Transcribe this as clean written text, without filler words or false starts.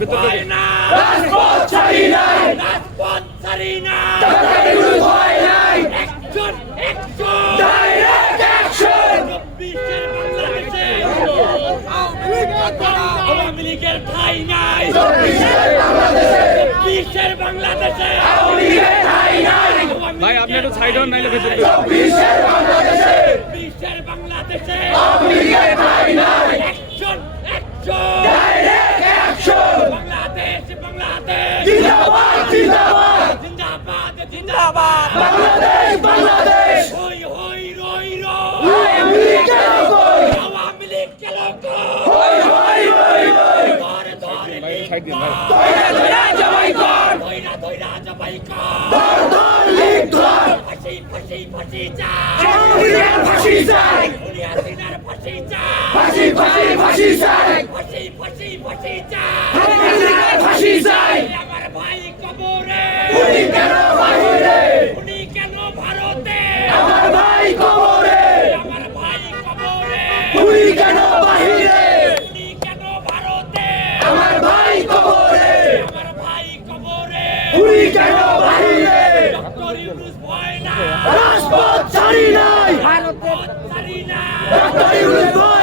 ভিতরে রাজপথ ছাড়ি নাই, রাজপথ ছাড়ি না, ডাকাতির ভয় নাই, একজন একজন ডাইরেক্ট অ্যাকশন, 24-এর বাংলাদেশে আওয়ামী লীগের ঠাঁই নাই, 24-এর বাংলাদেশে 24-এর বাংলাদেশে আওয়ামী লীগের ঠাঁই নাই, ভাই আপনি একটু সাইড হন নাইলে ভেতরে 24-এর বাংলাদেশে 24-এর বাংলাদেশে আওয়ামী লীগের ঠাঁই নাই, একজন একজন ডাইরেক্ট অ্যাকশন, বাংলাদেশ বাংলাদেশ জিন্দাবাদ জিন্দাবাদ, জিন্দাবাদ জিন্দাবাদ বাংলাদেশ বাংলাদেশ, হই হই রই রই আওয়ামী লীগ কেন কই, আওয়ামী লীগ কেন হই হই হই হই, ধরে ধরে ভাই সাইড দিন ভাই ধইরা ধইরা জবাই কর, ধইরা ধইরা জবাই কর ধর ধর লীগ ধর, ফাঁসি ফাঁসি ফাঁসি চা আওয়ামী লীগের ফাঁসি চাই, দুনিয়া দিনার ফাঁসি চা ফাঁসি ফাঁসি ফাঁসি চাই, ফাঁসি ফাঁসি ফাঁসি চা আওয়ামী লীগের ফাঁসি চাই, আমার ভাই কবরে উনি কেন বাহিরে, উনি কেন ভারতে আমার ভাই কবরে, আমার ভাই কবরে উনি কেন বাহিরে, উনি কেন ভারতে আমার ভাই কবরে, আমার ভাই কবরে উনি কেন বাহিরে, ডক্টর ইউনূস ভয় না রাজপথ ছাড়ি নাই, ভারত ছাড়ি না ডাক্তার ইউনূস ভয়